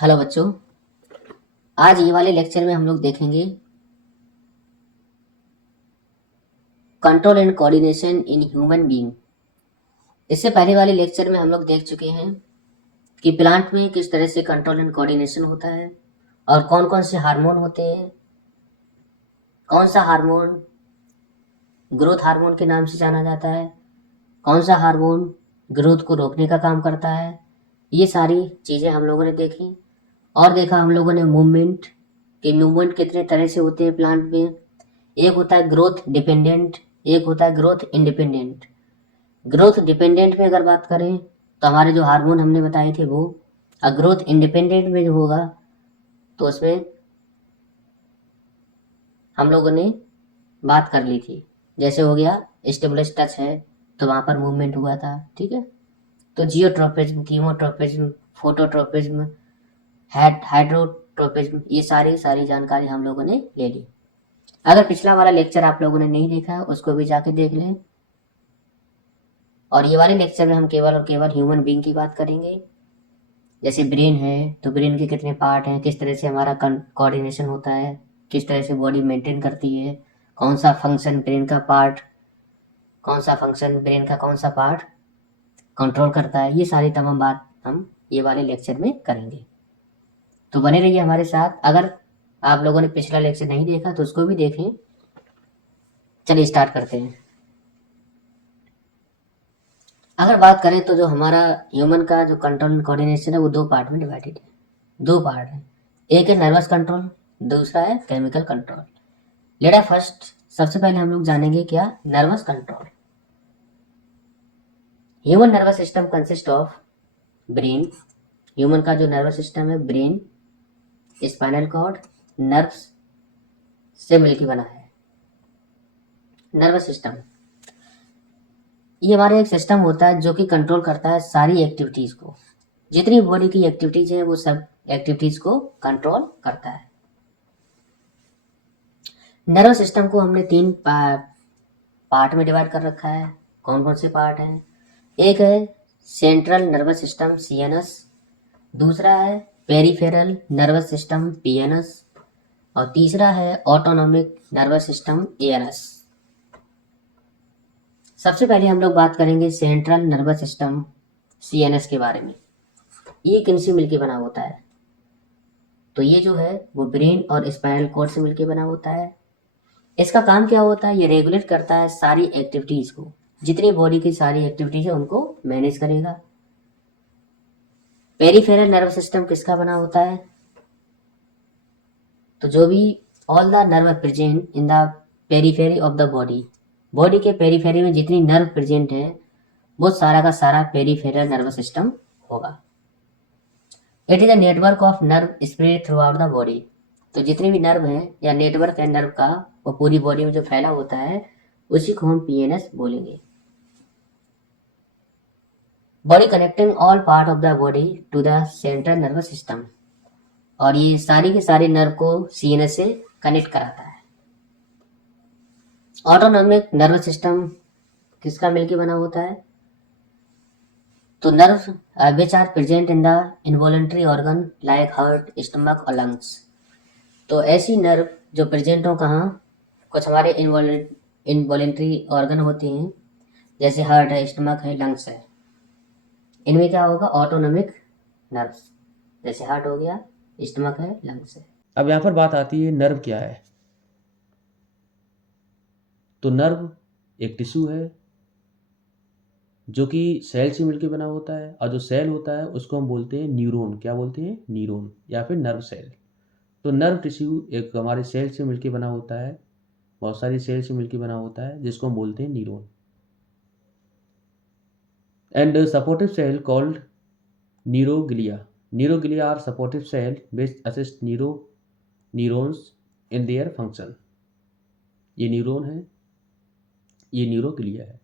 Hello बच्चों। आज ये वाले लेक्चर में हम लोग देखेंगे control and coordination in human being. इससे पहले वाले लेक्चर में हम लोग देख चुके हैं कि प्लांट में किस तरह से कंट्रोल एंड कोऑर्डिनेशन होता है और कौन कौन से हार्मोन होते हैं। कौन सा हार्मोन ग्रोथ हार्मोन के नाम से जाना जाता है, कौन सा हार्मोन ग्रोथ को रोकने का काम करता है। ये सारी चीज़ें हम लोगों ने देखी और देखा हम लोगों ने मूवमेंट कि मूवमेंट कितने तरह से होते हैं प्लांट में। एक होता है ग्रोथ डिपेंडेंट, एक होता है ग्रोथ इंडिपेंडेंट। ग्रोथ डिपेंडेंट में अगर बात करें तो हमारे जो हार्मोन हमने बताए थे वो, और ग्रोथ इंडिपेंडेंट में जो होगा तो उसमें हम लोगों ने बात कर ली थी। जैसे हो गया स्टेबुलस टच है तो वहाँ पर मूवमेंट हुआ था, ठीक है। तो जियोट्रोपिज्म, कीमोट्रोपिज्म, फोटोट्रोपिज्म, हाइड्रोट्रोपिज्म, ये सारी सारी जानकारी हम लोगों ने ले ली। अगर पिछला वाला लेक्चर आप लोगों ने नहीं देखा है उसको भी जाके देख लें। और ये वाले लेक्चर में हम केवल और केवल ह्यूमन बीइंग की बात करेंगे। जैसे ब्रेन है तो ब्रेन के कितने पार्ट हैं, किस तरह से हमारा कोऑर्डिनेशन होता है, किस तरह से बॉडी मेंटेन करती है, कौन सा फंक्शन ब्रेन का पार्ट, कौन सा फंक्शन ब्रेन का कौन सा पार्ट कंट्रोल करता है, ये सारी तमाम बात हम ये वाले लेक्चर में करेंगे। तो बने रहिए हमारे साथ। अगर आप लोगों ने पिछला लेक्चर नहीं देखा तो उसको भी देखें। चलिए स्टार्ट करते हैं। अगर बात करें तो जो हमारा ह्यूमन का जो कंट्रोल कोऑर्डिनेशन है वो दो पार्ट में डिवाइडेड है। दो पार्ट है, एक है नर्वस कंट्रोल, दूसरा है केमिकल कंट्रोल। लेट फर्स्ट, सबसे पहले हम लोग जानेंगे क्या nervous control. Human nervous system consist of brain. Human का जो नर्वस सिस्टम है ब्रेन, स्पाइनल कॉर्ड, नर्व्स से मिलकर बना है। नर्वस सिस्टम ये हमारा एक सिस्टम होता है जो कि कंट्रोल करता है सारी एक्टिविटीज को। जितनी बॉडी की एक्टिविटीज है वो सब एक्टिविटीज को कंट्रोल करता है। नर्वस सिस्टम को हमने तीन पार्ट में डिवाइड कर रखा है। कौन कौन से पार्ट हैं? एक है सेंट्रल नर्वस सिस्टम सीएनएस, दूसरा है पेरिफेरल नर्वस सिस्टम पीएनएस, और तीसरा है ऑटोनॉमिक नर्वस सिस्टम एएनएस। सबसे पहले हम लोग बात करेंगे सेंट्रल नर्वस सिस्टम सीएनएस के बारे में। ये किनसे मिलके बना होता है? तो ये जो है वो ब्रेन और स्पाइनल कॉर्ड से मिलके बना होता है। इसका काम क्या होता है? ये रेगुलेट करता है सारी एक्टिविटीज को। जितनी बॉडी की सारी एक्टिविटीज है उनको मैनेज करेगा। पेरिफेरल नर्व सिस्टम किसका बना होता है? तो जो भी all the nerve present in the periphery of the body, body के पेरीफेरी में जितनी नर्व प्रेजेंट है वो सारा का सारा पेरीफेरल नर्व सिस्टम होगा। It is a network of nerve spread through out the body. तो जितने भी नर्व हैं या नेटवर्क है नर्व का वो पूरी बॉडी में जो फैला होता है उसी को हम पीएनएस बोलेंगे। Body connecting all part of the body to the central nervous system, और ये सारी के सारे नर्व को सीएनएस से कनेक्ट कराता है। ऑटोनॉमिक नर्वस सिस्टम किसका मिलके बना होता है? तो nerve which are present in the involuntary organ like heart, stomach और लंग्स। तो ऐसी नर्व जो प्रेजेंट हो कहाँ? कुछ हमारे इनवॉलेंट्री ऑर्गन होते हैं, जैसे हार्ट है, स्टमक है, लंग्स है। इनमें क्या होगा? Autonomic nerves. जैसे हार्ट हो गया, स्टमक है, लंग्स है। अब यहाँ पर बात आती है नर्व क्या है। तो नर्व एक टिश्यू है जो कि सेल से मिलकर बना होता है, और जो सेल होता है उसको हम बोलते हैं न्यूरॉन। क्या बोलते हैं? न्यूरॉन या फिर नर्व सेल। तो नर्व टिश्यू एक हमारे सेल से मिलकर बना होता है, बहुत सारी सेल से मिलकर बना होता है, जिसको हम बोलते हैं neuron. And supportive cell called neuroglia. Neuroglia are supportive cell which assist neurons in their function. ये न्यूरॉन है, ये न्यूरोग्लिया है।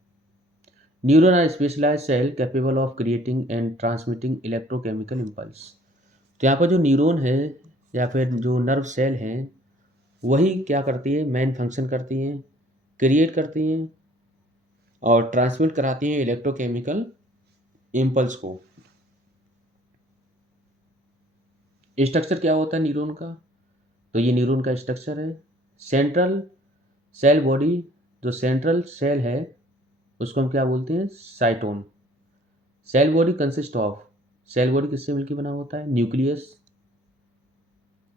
Neuron are specialised cell capable of creating and transmitting electrochemical impulse. तो यहाँ पर जो न्यूरॉन है या फिर जो नर्व सेल हैं वही क्या करती है? मेन फंक्शन करती हैं, क्रिएट करती हैं और ट्रांसमिट कराती हैं इलेक्ट्रोकेमिकल इम्पल्स को। स्ट्रक्चर क्या होता है न्यूरॉन का? तो ये न्यूरॉन का स्ट्रक्चर है। सेंट्रल सेल बॉडी, जो सेंट्रल सेल है उसको हम क्या बोलते हैं? Cyton. Cell body consist of, cell body किससे मिलकर बना होता है? न्यूक्लियस,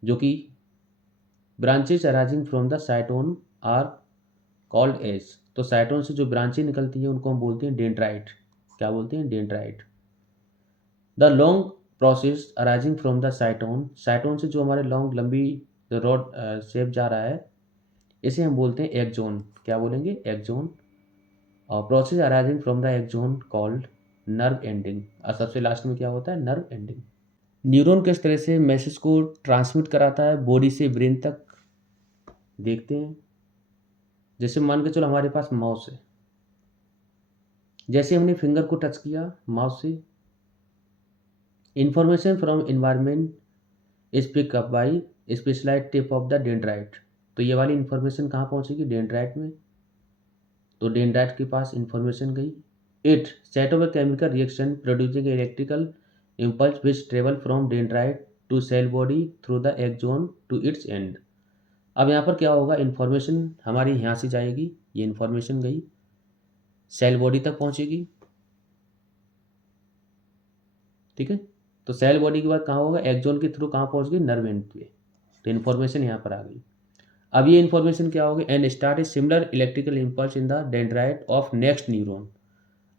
जो कि branches arising from the cyton are called as, तो साइटोन से जो ब्रांचें निकलती हैं उनको हम बोलते हैं डेंड्राइट। क्या बोलते हैं? Dendrite. The long process arising from the साइटोन, साइटोन से जो हमारे लॉन्ग लंबी रॉड शेप जा रहा है इसे हम बोलते हैं एक्सोन। क्या बोलेंगे? एक्सोन। और process arising from the axon called nerve ending. और सबसे लास्ट में क्या होता है? Nerve ending. न्यूरॉन किस तरह से मैसेज को ट्रांसमिट कराता है बॉडी से ब्रेन तक, देखते हैं। जैसे मान के चलो हमारे पास माउस है, जैसे हमने फिंगर को टच किया माउस से, information from environment is pick up by specialised tip of the dendrite. तो ये वाली इंफॉर्मेशन कहाँ पहुंचेगी? डेंड्राइट में। तो डेंड्राइट के पास इंफॉर्मेशन गई। It set of a chemical reaction producing electrical impulse which travel from dendrite to cell body through the axon to its end। अब यहाँ पर क्या होगा? इन्फॉर्मेशन हमारी यहाँ से जाएगी, ये इन्फॉर्मेशन गई सेल बॉडी तक पहुँचेगी, ठीक है। तो सेल बॉडी के बाद कहाँ होगा? एक्सोन के थ्रू कहाँ पहुँच गई? नर्व एंड पे। तो इन्फॉर्मेशन यहाँ पर आ गई। अब ये इन्फॉर्मेशन क्या होगी? And start a similar electrical impulse in the dendrite of next neuron.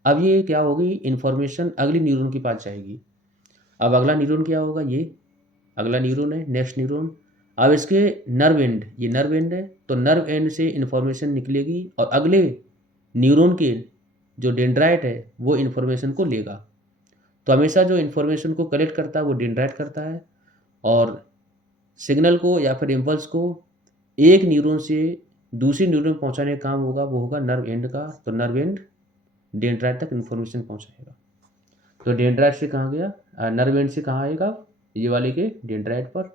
अब ये क्या होगी? इन्फॉर्मेशन अगली न्यूरॉन के पास जाएगी। अब अगला न्यूरॉन क्या होगा? ये अगला न्यूरॉन है, नेक्स्ट न्यूरॉन। अब इसके नर्व एंड, ये नर्व एंड है, तो नर्व एंड से इन्फॉर्मेशन निकलेगी और अगले न्यूरॉन के जो डेंड्राइट है वो इन्फॉर्मेशन को लेगा। तो हमेशा जो इन्फॉर्मेशन को कलेक्ट करता है वो डेंड्राइट करता है, और सिग्नल को या फिर इम्पल्स को एक न्यूरॉन से दूसरी न्यूरॉन पहुंचाने का काम होगा, वो होगा नर्व एंड का। तो नर्व एंड डेंड्राइट तक इन्फॉर्मेशन पहुंचाएगा। तो डेंड्राइट से कहाँ गया? नर्व एंड से कहाँ आएगा? ये वाले के डेंड्राइट पर।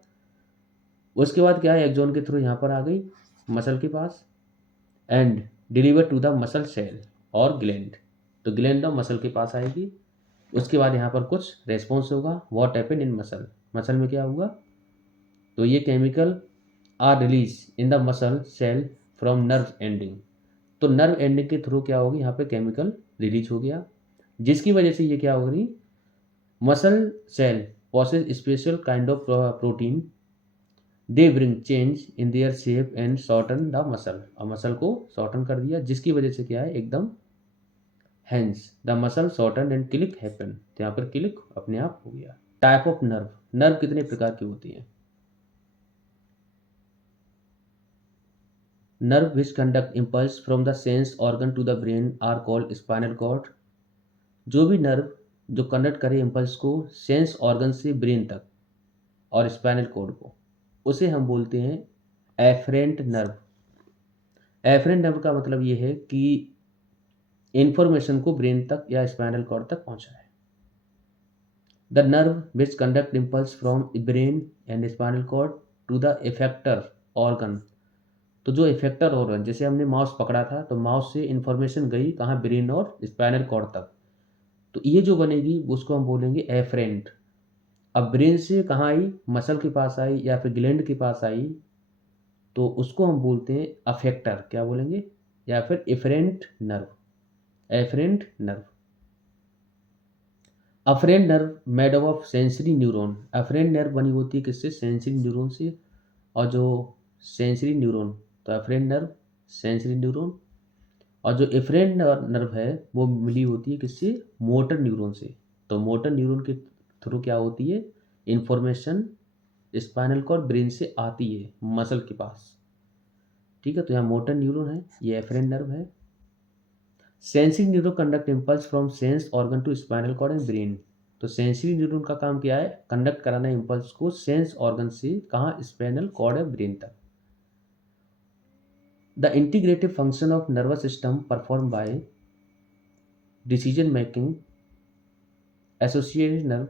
उसके बाद क्या है? एक्सोन के थ्रू यहाँ पर आ गई मसल के पास, and deliver to the muscle cell और ग्लैंड। तो ग्लैंड और मसल के पास आएगी। उसके बाद यहाँ पर कुछ रेस्पॉन्स होगा। What happen in muscle, muscle में क्या हुआ? तो ये chemical are release in the muscle cell from nerve ending. तो नर्व एंडिंग के थ्रू क्या होगी? यहाँ पे केमिकल रिलीज हो गया, जिसकी वजह से ये क्या हो रही? Muscle cell possess special kind of protein, they bring change in their shape and shorten the muscle. और मसल को शॉर्टन कर दिया, जिसकी वजह से क्या है? एकदम hence the muscle shorten and click happen. तो यहाँ पर क्लिक अपने आप हो गया। टाइप ऑफ नर्व, नर्व कितने प्रकार की होती है? Nerve which conduct impulse from the sense organ to the brain are called spinal cord. जो भी नर्व जो कंडक्ट करे इम्पल्स को सेंस ऑर्गन से ब्रेन तक और स्पाइनल कॉर्ड को, उसे हम बोलते हैं एफरेंट नर्व। एफरेंट नर्व का मतलब ये है कि इंफॉर्मेशन को ब्रेन तक या स्पाइनल कॉर्ड तक पहुंचाए। The nerve which conduct impulse from brain and spinal cord to the effector organ. तो जो इफेक्टर ऑर्गन, जैसे हमने माउस पकड़ा था तो माउस से इंफॉर्मेशन गई कहाँ? ब्रेन और स्पाइनल कॉर्ड तक। तो ये जो बनेगी उसको हम बोलेंगे एफरेंट। अब ब्रेन से कहाँ आई? मसल के पास आई या फिर ग्लैंड के पास आई, तो उसको हम बोलते हैं अफेक्टर। क्या बोलेंगे? या फिर efferent nerve, efferent nerve. Afferent nerve made up of sensory neuron. Afferent nerve बनी होती है किससे? सेंसरी न्यूरॉन से। और जो सेंसरी न्यूरॉन, तो अफरेंट नर्व सेंसरी न्यूरॉन, और जो इफरेंट नर्व है वो मिली होती है किससे? मोटर न्यूरॉन से। तो मोटर न्यूरॉन के थ्रू क्या होती है? इंफॉर्मेशन स्पाइनल कॉर्ड ब्रेन से आती है मसल के पास, ठीक है। तो यहाँ मोटर न्यूरॉन है, ये एफरेंट नर्व है। Sensing neuron conduct impulse from sense organ to spinal cord and brain. तो सेंसरी न्यूरॉन का काम क्या है? कंडक्ट कराना इम्पल्स को सेंस ऑर्गन से कहाँ? स्पाइनल कॉर्ड या ब्रेन तक। The integrative function of nervous system perform by decision making associated nerve.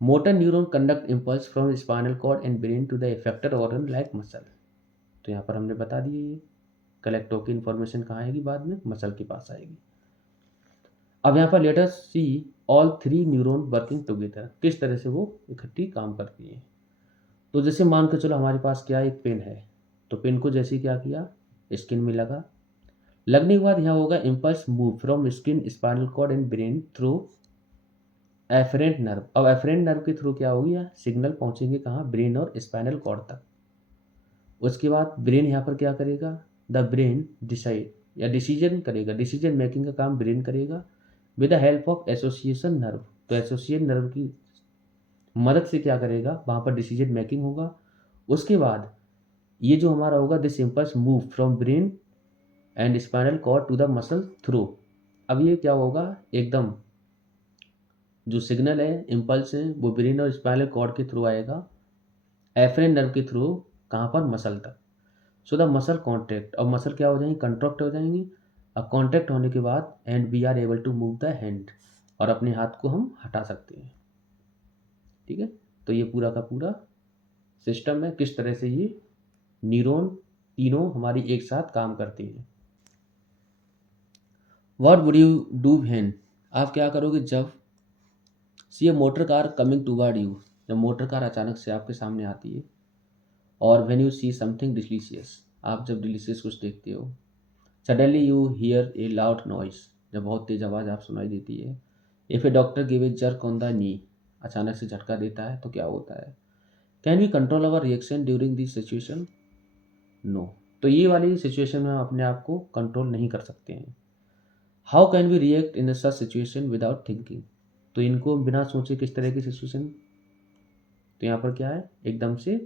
Motor neuron conduct impulse from spinal cord and brain to the effector organ like muscle. तो यहाँ पर हमने बता दिए, ये कलेक्ट होकर इन्फॉर्मेशन कहाँ आएगी? बाद में मसल के पास आएगी। अब यहाँ पर late us see all 3 neuron working together, किस तरह से वो इकट्ठी काम करती हैं। तो जैसे मान के चलो हमारे पास क्या एक पेन है, तो पेन को जैसे क्या किया, स्किन में लगा, लगने के बाद यहाँ होगा impulse move from skin spinal cord and brain through efferent nerve. अब एफरेंट नर्व के थ्रू क्या होगी, सिग्नल पहुंचेंगे कहाँ, ब्रेन और स्पाइनल कॉर्ड तक। उसके बाद ब्रेन यहाँ पर क्या करेगा, द ब्रेन डिसाइड या डिसीजन करेगा, डिसीजन मेकिंग का काम ब्रेन करेगा with the help of association nerve. तो एसोसिएशन नर्व की मदद से क्या करेगा, वहाँ पर डिसीजन मेकिंग होगा। उसके बाद ये जो हमारा होगा, this impulse move from brain and spinal cord to the muscle through. अब ये क्या होगा, एकदम जो सिग्नल है, इम्पल्स है, वो ब्रेन और स्पाइनल कॉर्ड के थ्रू आएगा, एफरेंट नर्व के थ्रू कहाँ पर, मसल तक। सो द मसल कॉन्ट्रैक्ट, अब मसल क्या हो जाएंगी, कंट्रैक्ट हो जाएंगी। अब कॉन्ट्रैक्ट होने के बाद and we are able to move the hand, और अपने हाथ को हम हटा सकते हैं। ठीक है, तो ये पूरा का पूरा सिस्टम है, किस तरह से ये न्यूरॉन तीनों हमारी एक साथ काम करती हैं। What would you do when, आप क्या करोगे जब see a motor car coming toward you, जब मोटर कार अचानक से आपके सामने आती है, और when you see something delicious, आप जब डिलीशियस कुछ देखते हो, suddenly you hear a loud noise, जब बहुत तेज आवाज़ आप सुनाई देती है, if a doctor give a jerk on the knee, अचानक से झटका देता है तो क्या होता है, can we control our reaction during this situation, no. तो ये वाली सिचुएशन में हम अपने आप को कंट्रोल नहीं कर सकते हैं। How can we react in such situation without thinking, तो इनको बिना सोचे किस तरह की सिचुएशन, तो यहाँ पर क्या है, एकदम से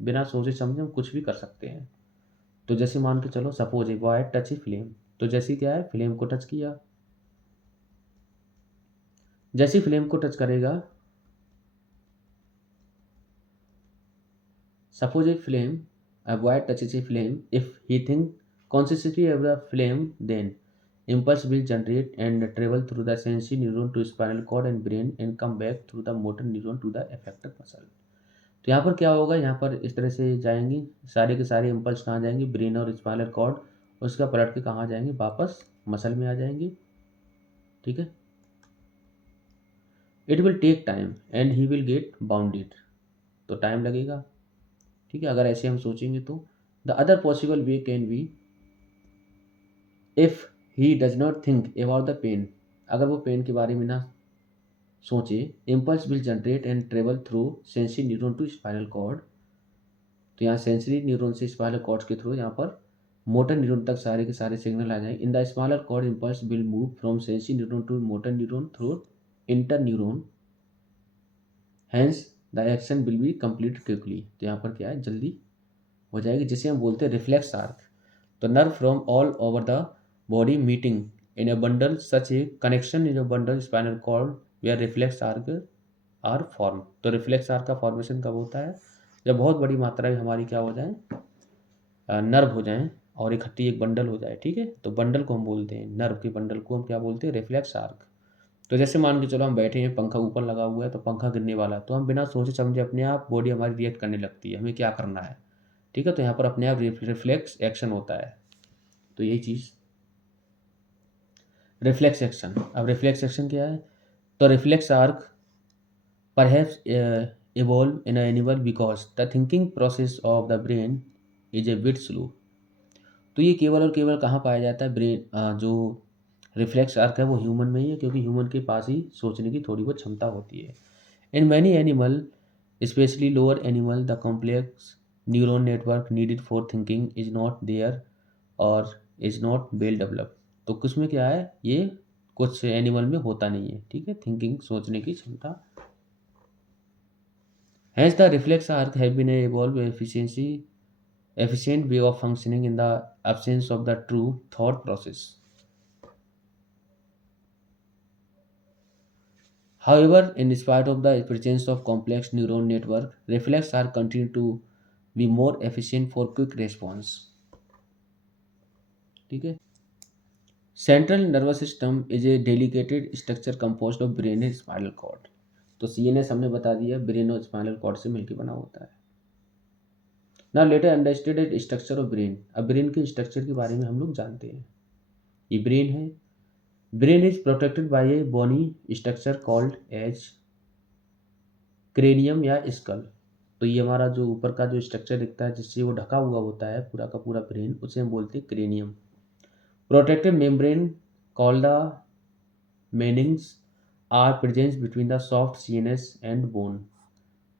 बिना सोचे समझे हम कुछ भी कर सकते हैं। तो जैसे मान के चलो, suppose a boy touch a flame, तो जैसे क्या है, फ्लेम को टच किया, जैसे फ्लेम को टच करेगा, suppose a flame, a boy touches a flame, if he think consciously of the flame, then impulse will generate and travel through the sensory neuron to spinal cord and brain and come back through the motor neuron to the affected muscle। तो यहाँ पर क्या होगा, यहाँ पर इस तरह से जाएंगी, सारे के सारे इम्पल्स कहाँ जाएंगे, ब्रेन और स्पाइनल कॉर्ड, उसका पलट के कहाँ जाएंगे, वापस मसल में आ जाएंगे। ठीक है, it will take time and he will get bounded, तो टाइम लगेगा। ठीक है, अगर ऐसे हम सोचेंगे तो the other possible way can be, if he does not think about the pain, अगर वो पेन के बारे में ना सोचे, impulse will generate and travel through sensory neuron to spinal cord, तो यहाँ सेंसरी न्यूरॉन से स्पाइनल कॉर्ड के थ्रू यहाँ पर मोटर न्यूरॉन तक सारे के सारे सिग्नल आ जाएंगे। In the spinal cord impulse will move from sensory neuron to motor neuron through interneuron, hence the action will be complete quickly, तो यहाँ पर क्या है, जल्दी हो जाएगी, जिसे हम बोलते हैं रिफ्लेक्स आर्क। तो nerve from all over the body meeting in a bundle, such a connection in a bundle spinal cord where reflex arc are form. तो रिफ्लेक्स आर्क का फॉर्मेशन कब होता है, जब बहुत बड़ी मात्रा में हमारी क्या हो जाए, नर्व हो जाएं और इकट्ठी एक बंडल हो जाए। ठीक है, तो बंडल को हम बोलते हैं, नर्व के बंडल को हम क्या बोलते हैं, रिफ्लेक्स आर्क। तो जैसे मान के चलो हम बैठे हैं, पंखा ऊपर लगा हुआ है, तो पंखा गिरने वाला है, तो हम बिना सोचे समझे अपने आप बॉडी हमारी रिएक्ट करने लगती है, हमें क्या करना है। ठीक है, तो यहाँ पर अपने आप रिफ्लेक्स एक्शन होता है। तो यही चीज़ रिफ्लेक्स एक्शन। अब रिफ्लेक्स एक्शन क्या है, तो reflex arc perhaps evolve in an animal because the thinking process of the brain is a bit slow। तो ये केवल और केवल कहाँ पाया जाता है, ब्रेन, जो रिफ्लेक्स आर्क है वो ह्यूमन में ही है, क्योंकि ह्यूमन के पास ही सोचने की थोड़ी बहुत क्षमता होती है। In many animal, specially lower animal, the complex neural network needed for thinking is not there और इज नॉट वेल डेवलप। तो कुछ में क्या है, ये कुछ एनिमल में होता नहीं है। ठीक है, थिंकिंग, सोचने की क्षमता। Hence the reflex arc have been evolve efficient way of functioning in the absence of the true thought process। However, in spite of the presence of complex neuron network, reflex are continue to be more efficient for quick response। ठीक है, central nervous system is a delicated structure composed of brain and spinal cord. तो CNS हमने बता दिया, brain और spinal cord से मिलकर बना होता है। Now later understood structure of brain. अब ब्रेन के स्ट्रक्चर के बारे में हम लोग जानते हैं, ये ब्रेन है, brain is protected by a bony structure called as cranium या स्कल। तो ये हमारा जो ऊपर का जो स्ट्रक्चर दिखता है जिससे वो ढका हुआ होता है पूरा का पूरा ब्रेन, उसे हम बोलते हैं cranium. Protective membrane called the meninges are presence between the soft CNS and bone.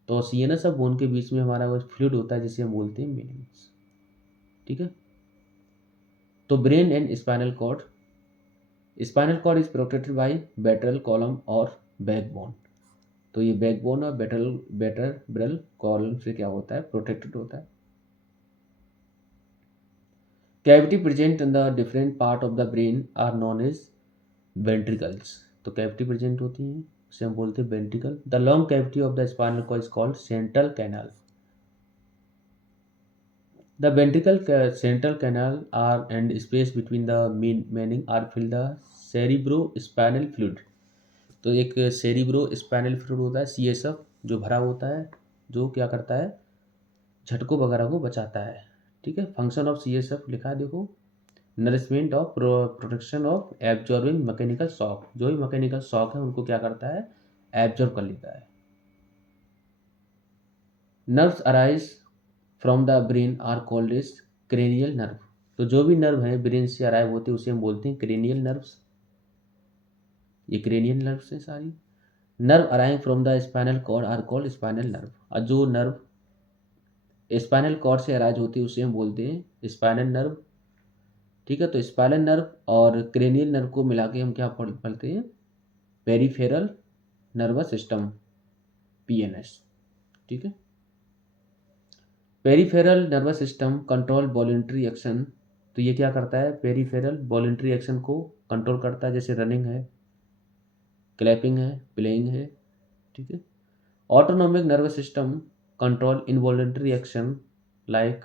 तो सीएनएस और बोन के बीच में हमारा वो फ्लूइड होता है जिसे हम बोलते हैं मेनिंग्स। ठीक है। तो brain and spinal cord is protected by vertebral column और बैकबोन। तो ये बैकबोन और बैटरल कॉलम से क्या होता है, प्रोटेक्टेड होता है। Cavity present in the different part of the brain are known as ventricles. तो कैविटी प्रेजेंट होती है उसे हम बोलते हैं ventricle. The long cavity of the spinal cord is called central canal. The ventricle central canal are and space between the mening are filled the cerebrospinal fluid। तो एक cerebro spinal fluid होता है सीएसएफ जो भरा होता है, जो क्या करता है, झटकों वगैरह को बचाता है। ठीक है। फंक्शन ऑफ सीएसएफ लिखा है देखो, nourishment of protection of absorbing mechanical shock. जो भी मैकेनिकल शॉक है उनको क्या करता है, एब्जॉर्ब कर लेता है। Nerves arise from the brain are called as cranial nerve. तो जो भी नर्व है ब्रेन से अराइव होते हैं उसे हम बोलते हैं क्रेनियल नर्व्स। ये क्रेनियल नर्व्स है सारी। Nerve arrive from the spinal cord are called spinal nerve. और जो नर्व स्पाइनल कॉर्ड से अराइज होती है उसे हम बोलते हैं स्पाइनल नर्व। ठीक है। तो स्पाइनल नर्व और क्रेनियल नर्व को मिला के हम क्या पढ़ते हैं, पेरिफेरल नर्वस सिस्टम, पीएनएस। ठीक है। Peripheral nervous system control voluntary action. तो ये क्या करता है, पेरिफेरल वॉलंटरी एक्शन को कंट्रोल करता है, जैसे रनिंग है, क्लैपिंग है, प्लेइंग है। ठीक है। Autonomic nervous system control involuntary action like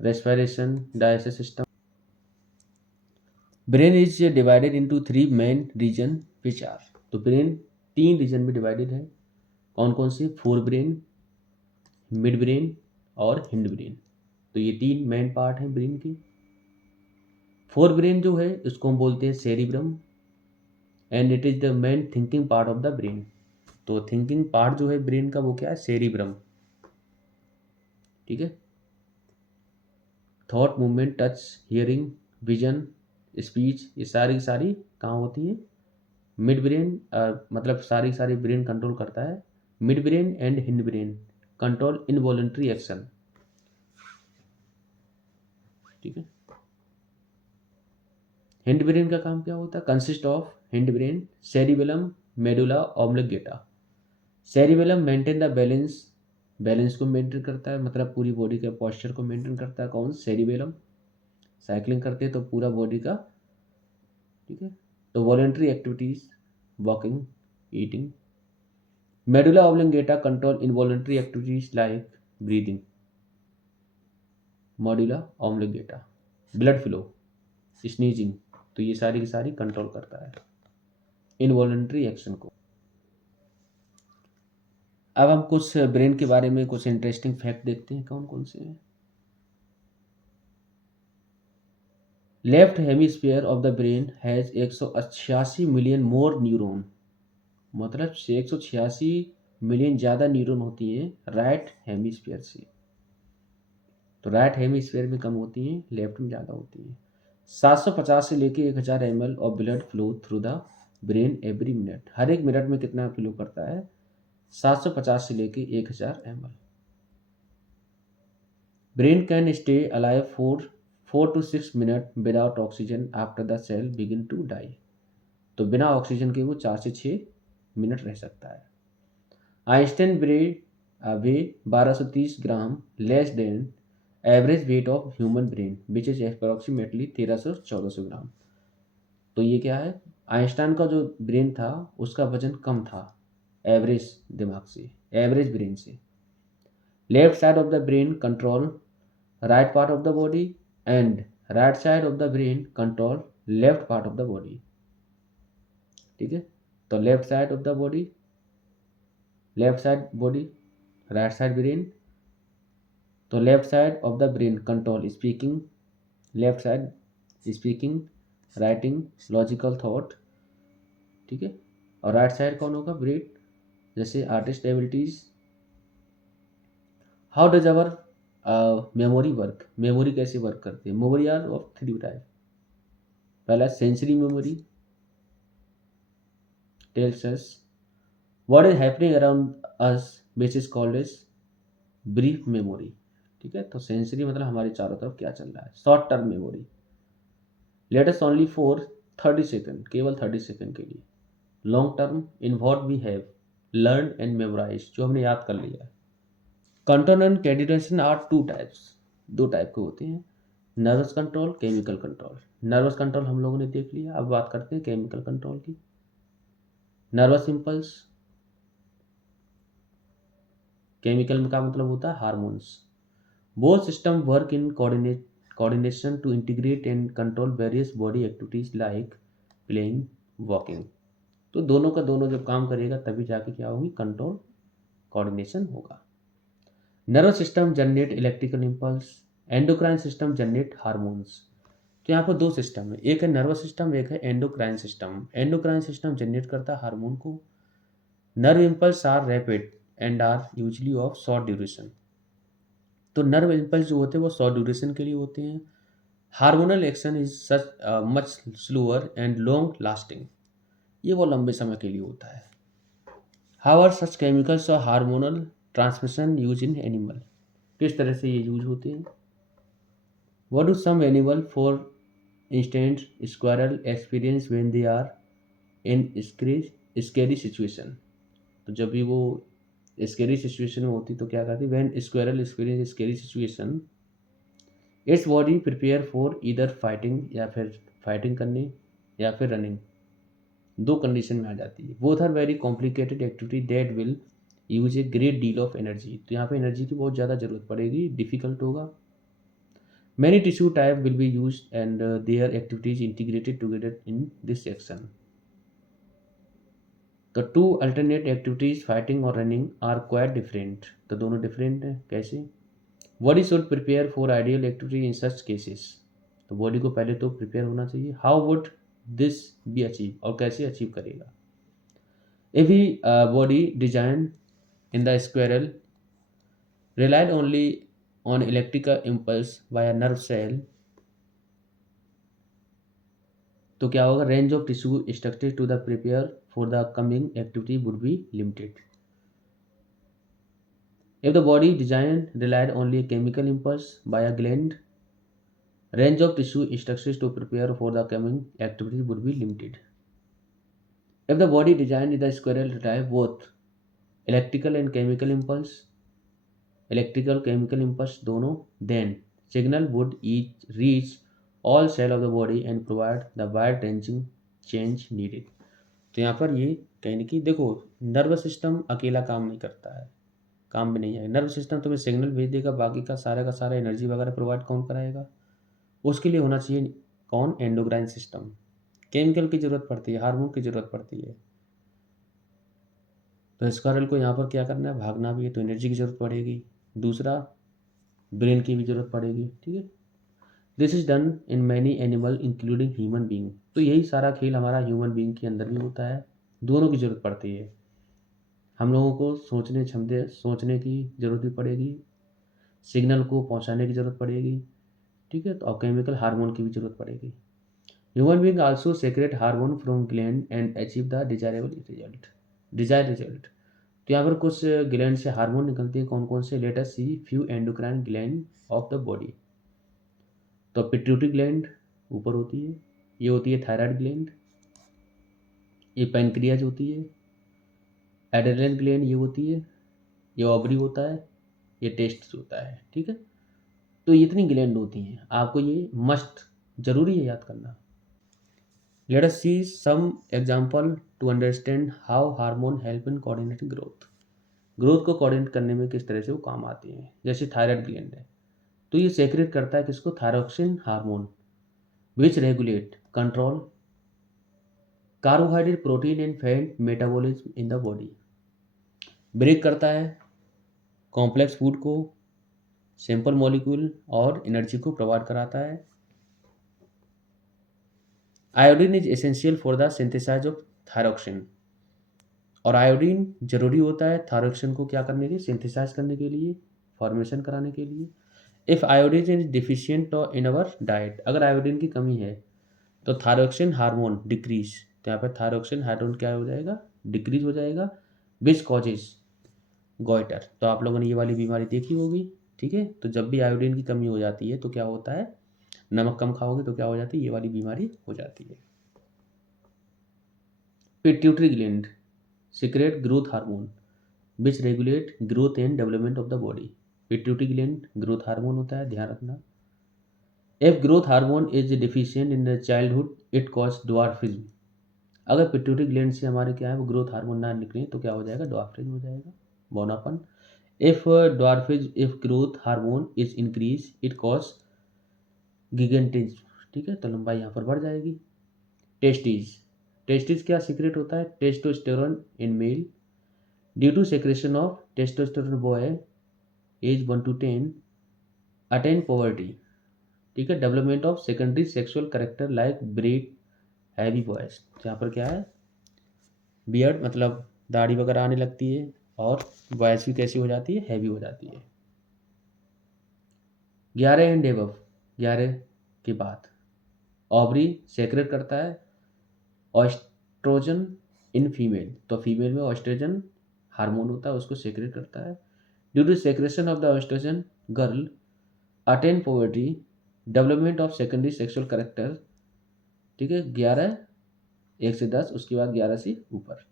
respiration, digest system. Brain is divided into 3 main region which are. तो ब्रेन 3 रीजन में डिवाइडेड है। कौन कौन से, फोर ब्रेन, मिड ब्रेन और हिंड ब्रेन। तो ये 3 मेन पार्ट हैं ब्रेन की। फोर ब्रेन जो है इसको हम बोलते हैं cerebrum and it is the main thinking part of the brain. तो थिंकिंग पार्ट जो है ब्रेन का वो क्या है, सेरिब्रम। ठीक है। Thought, movement, touch, hearing, vision, speech, ये सारी की सारी कहाँ होती है, मिड ब्रेन, मतलब सारी सारी ब्रेन कंट्रोल करता है। Mid brain and hind brain control involuntary action. ठीक है। हिंड ब्रेन का काम क्या होता है, consist of hind brain, cerebellum, medulla oblongata. Cerebellum maintain the balance, balance को मेंटेन करता है, मतलब पूरी बॉडी के पॉस्चर को मेंटेन करता है। कौन, सेरिबेलम। साइकिलिंग करते हैं तो पूरा बॉडी का। ठीक है। तो voluntary activities, walking, eating. Medulla oblongata control involuntary activities like breathing. Medulla oblongata blood flow, sneezing. तो ये सारी की सारी कंट्रोल करता है इनवॉलेंट्री एक्शन को। अब हम कुछ ब्रेन के बारे में कुछ इंटरेस्टिंग फैक्ट देखते हैं, कौन कौन से हैं। Left hemisphere of the brain has 186 million more neuron. मतलब 186 मिलियन ज़्यादा न्यूरॉन होती हैं राइट हेमिस्फीयर से। तो राइट हेमिस्फीयर में कम होती हैं, लेफ्ट में ज़्यादा होती हैं। 750 से लेके 1000 ml of blood flow through the brain every minute. हर एक मिनट में कितना फ्लो करता है, 750 से लेके 1000 ml। Brain can stay alive for 4 to 6 minute without oxygen after the cell begin to die. तो बिना ऑक्सीजन के वो 4 से 6 मिनट रह सकता है। Einstein way 1230 gram less than average weight of human brain which is approximately 1300-1400 ग्राम। तो ये क्या है, आइंस्टाइन का जो ब्रेन था उसका वजन कम था एवरेज दिमाग से, एवरेज ब्रेन से। Left side of the brain control right part of the body and right side of the brain control left part of the body. ठीक है। तो left side of the body, left side body, right side brain. तो left side of the brain control speaking, left side speaking, writing, logical thought, ठीक है। और right side कौन होगा, brain, जैसे artist abilities. How does our memory work, memory कैसे work करती है। Memory are of three type. पहला sensory memory, tells us what is happening around us, which is called as brief memory, ठीक है। तो सेंसरी मतलब हमारे चारों तरफ क्या चल रहा है। Short term memory, let us only for 30 second, केवल 30 सेकेंड के लिए। Long term, in what we have learn and memorise, जो हमने याद कर लिया है। Control and coordination are two types, दो टाइप के होते हैं, nervous control, chemical control. Nervous control हम लोगों ने देख लिया, अब बात करते हैं केमिकल कंट्रोल की। नर्वस इम्पल्स, केमिकल का मतलब होता है hormones. Both system work in coordination to integrate and control various body activities like playing, walking। तो दोनों का दोनों जब काम करेगा तभी जाके क्या होगी, कंट्रोल कोऑर्डिनेशन होगा। Nervous system generate electrical impulse, endocrine system generate hormones. तो यहाँ पर दो सिस्टम है, एक है नर्वस सिस्टम, एक है endocrine system. Endocrine system generate करता है हार्मोन को। Nerve impulse are rapid and are usually of short duration. तो नर्व इम्पल्स जो होते हैं वो शॉर्ट ड्यूरेशन के लिए होते हैं। Hormonal action is such much slower and long lasting, ये वो लंबे समय के लिए होता है। हाउएवर सच केमिकल्स और hormonal transmission use in animal, किस तरह से ये यूज होते हैं। What do some animal for instant squirrel experience when they are in scary situation. तो जब भी वो स्केरी सिचुएशन में होती तो क्या करती, when squirrel experience scary situation its body prepare for इधर फाइटिंग, या फिर फाइटिंग करने या फिर रनिंग, दो कंडीशन में आ जाती है। Both are very complicated activity that will use a great deal of energy, तो यहाँ पे एनर्जी की बहुत ज़्यादा जरूरत पड़ेगी, डिफिकल्ट होगा। Many tissue type will be use and there activities integrated together in this section. तो टू अल्टरनेट एक्टिविटीज फाइटिंग और रनिंग आर क्वाइट डिफरेंट, तो दोनों डिफरेंट हैं। कैसे, body should prepare for ideal activity in such cases, तो body को पहले तो प्रिपेयर होना चाहिए। How would this be achieve, और कैसे अचीव करेगा। If he body design in the squirrel relied only on electrical impulse by a nerve cell, तो क्या होगा, range of tissue structure to the prepare for the coming activity would be limited. If the body design relied only a chemical impulse by a gland, range of tissue structures to prepare for the coming activity would be limited. If the body designed in the squirrel type both electrical and chemical impulse, electrical chemical impulse दोनों, then signal would each reach all cell of the body and provide the wide ranging change needed। तो यहाँ पर ये कहने की, देखो nervous system अकेला काम नहीं करता है, काम भी नहीं है। नर्वस सिस्टम तुम्हें सिग्नल भेज देगा, बाकी का सारा एनर्जी वगैरह प्रोवाइड कौन कराएगा, उसके लिए होना चाहिए कौन, एंडोक्राइन सिस्टम। केमिकल की जरूरत पड़ती है, हार्मोन की जरूरत पड़ती है। तो स्क्वायरल को यहाँ पर क्या करना है, भागना भी है, तो एनर्जी की जरूरत पड़ेगी। दूसरा, ब्रेन की भी जरूरत पड़ेगी, ठीक है। This is done in many animal including human being, तो यही सारा खेल हमारा ह्यूमन बींग के अंदर भी होता है। दोनों की जरूरत पड़ती है, हम लोगों को सोचने की जरूरत भी पड़ेगी, सिग्नल को पहुंचाने की जरूरत पड़ेगी, ठीक है। तो और केमिकल हार्मोन की भी जरूरत पड़ेगी। Human being also secrete hormone from gland and achieve the desired result. तो यहाँ पर कुछ ग्लैंड से हार्मोन निकलते हैं, कौन कौन से, late us see few endocrine gland of the body. तो पिट्यूटरी ग्लैंड ऊपर होती है, ये होती है थायराइड ग्लैंड, ये पैनक्रियाज होती है। एड्रेनल ग्लैंड ये होती है, ये ओवरी होता है, ये टेस्ट होता है, ठीक है। तो ये इतनी ग्लैंड होती हैं, आपको ये मस्ट जरूरी है याद करना। Let us see some example to understand how hormone help in coordinating growth को कोऑर्डिनेट करने में किस तरह से वो काम आती हैं। जैसे थायराइड ग्लैंड है, तो ये सेक्रेट करता है किसको, thyroxine hormone, which regulate control carbohydrate protein and fat metabolism in the body. Break करता है कॉम्प्लेक्स फूड को, सिंपल मॉलिक्यूल और एनर्जी को प्रोवाइड कराता है। Iodine is essential for the synthesize of thyroxine, और आयोडीन जरूरी होता है थायरोक्सिन को क्या करने के लिए, सिंथेसाइज करने के लिए, फॉर्मेशन कराने के लिए। If iodine is deficient in our diet, अगर आयोडीन की कमी है तो थायरोक्सिन हार्मोन डिक्रीज, तो यहाँ पर थायरोक्सिन हार्मोन क्या हो जाएगा, डिक्रीज हो जाएगा, विच कॉजेज गॉइटर। तो आप लोगों ने ये वाली बीमारी देखी होगी, ठीक है। तो जब भी आयोडीन की कमी हो जाती है तो क्या होता है, नमक कम खाओगे तो क्या हो जाती है, ये वाली बीमारी हो जाती है। Pituitary gland secret growth hormone which regulate growth and development of the body. Pituitary gland growth hormone होता है, ध्यान रखना। If growth hormone is deficient in the childhood it cause dwarfism, अगर पिट्यूटरी ग्लैंड से हमारे क्या है वो ग्रोथ हार्मोन ना निकले तो क्या हो जाएगा, ड्वार्फिज्म हो जाएगा, बौनापन। If dwarfism, if growth hormone is increase it cause gigantism, ठीक है, तो लंबाई यहाँ पर बढ़ जाएगी। टेस्टीज, टेस्टीज क्या सीक्रेट होता है, testosterone in male due to secretion of testosterone boy age 1 to 10 attain puberty, ठीक है, development of secondary sexual character like beard heavy voice, यहाँ पर क्या है, बियर्ड मतलब दाढ़ी वगैरह आने लगती है, और वॉइस भी कैसी हो जाती है, हैवी हो जाती है। 11 एंड एबव, 11 के बाद ऑवरी सेक्रेट करता है ऑस्ट्रोजन इन फीमेल, तो फीमेल में ऑस्ट्रोजन हार्मोन होता है उसको सेक्रेट करता है। Due to secretion of the oestrogen girl attain puberty, development of secondary sexual character, ठीक है, 11, 1 से 10, उसके बाद 11 से ऊपर।